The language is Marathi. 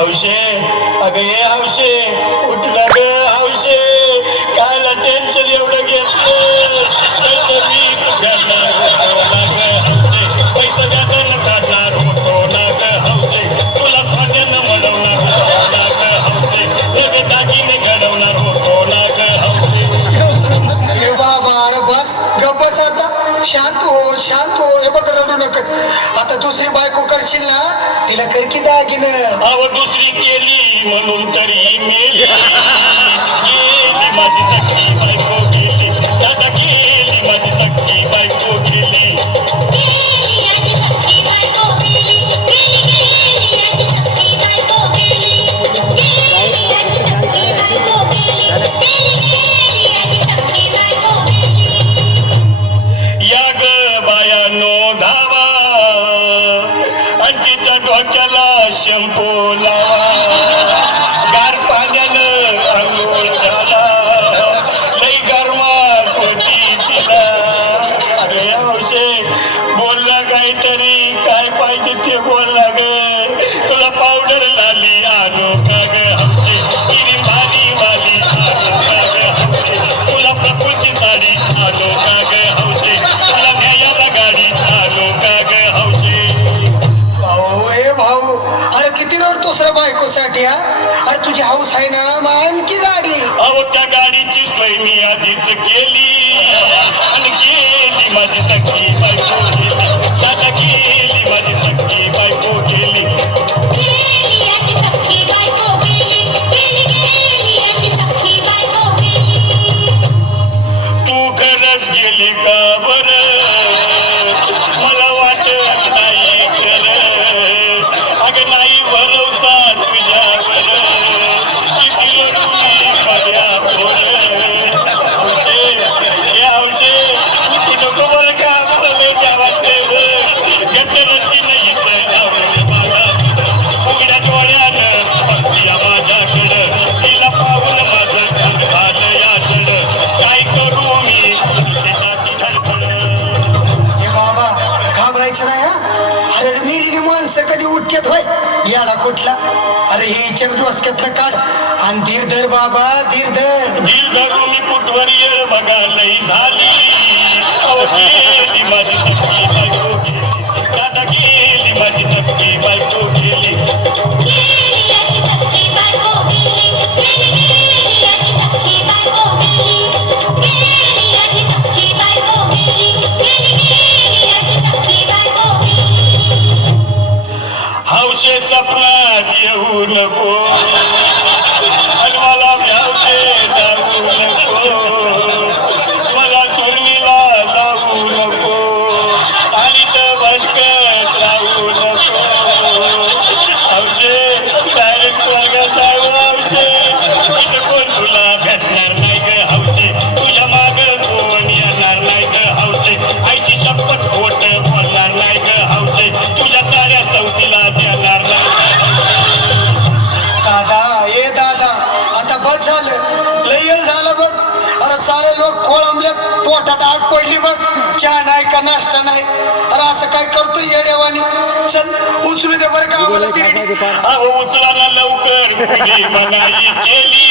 हौशे अगं ये हौशे उठला ग हौशे कायला टेन्शन एवढं घेतलं तर मीच करणार होतो ना ग हौशे पैसा व्याजानं काढणार होतो ना ग हौशे तुला सोन्यानं मळवणार होतो ना ग हौशे नवे दागिने घडवणार होतो ना ग हौशे. अरे बाबा अरे बस गप बस आता शांत हो हे बघ रडू नकच आता दुसरी बायको करशील ना तिला कर की दागिनं अव दुसरी केली म्हणून तरी मेली गेली माझी सख्खी बायको गेली दादा गेली माझी सख्खी बायको गेली. या ग बायानो धावा आणि तिच्या डोक्याला शॅम्पू लावा गार पाण्यानं आंघोळ घाला लई गरमास होती तिला. अरे हौशे बोलला काहीतरी काय पाहिजे ते बोलला ग तुला पावडर लाली आणू का ग हौशे किरी भारी वाली आणू का ग हौशे तुला प्रकृती साडी आणू का ग हौशे तुला न्यायाला गाडी आणू का ग हौशे. भाऊ हे भाऊ अरे किती रडतोस रे बायकोसाठी हा अरे तुझी हाऊस आहे ना मग आणखी गाडी अहो त्या गाडीची सोय मी आधीच केली आणि गेली माझी सख्खी बायको गेली दादा गेली माझी सख्खी बायको गेली. तू खरंच गेली का बरं मला वाटत नाही खरं अगं नाही भरवसा तुझ्यावर किती रडू मी माझ्या पोरं. हौशे हे हौशे तू नको बरं का मला लय द्या वाटतं गट्टरची नाही मला उघड्या डोळ्यानं बघतीया माझ्याकडं तिला पाहून माझं घर झालं याचडं काय करू मी तिच्यासाठी धडपड. हे बाबा घाबरायचं नाही हा अरे निरीली माणसं कधी उठतात होय याडा कुठला अरे हे हिच्या डोसक्यातनं काढ आणि धीर धर बाबा धीर धर दिल धरून मी कुठवर येळ बघा लई झाली अहो गेली माझी सख्खी बायको गेली दादा गेली माझी सख्खी बायको गेली. हौशे सपनात येऊ नको आणि मला हौशे जाऊ नको मला चुरणीला लावू नको आणि तर भटकत राहू नको हौशे डायरेक्ट स्वर्गात जाऊ हौशे इथं कोण तुला भेटणार नाही ग हौशे तुझ्या माग कोण येणार नाही ग हौशे आईची शपथ खोट बोलणार नाही ग हौशे तुझ्या साऱ्या सवतीला देणार नाही. दादा ये दादा आता बस झालं लय वेळ झालं बघ अरे सारे लोक खोळंबले पोटात आग पडली बघ चहा नाही का नाश्ता नाही अरे असं काय करतो येडेवानी चल उचलू दे बरं का आम्हाला तिरडी अहो उचला ना लवकर मुली मनाई केली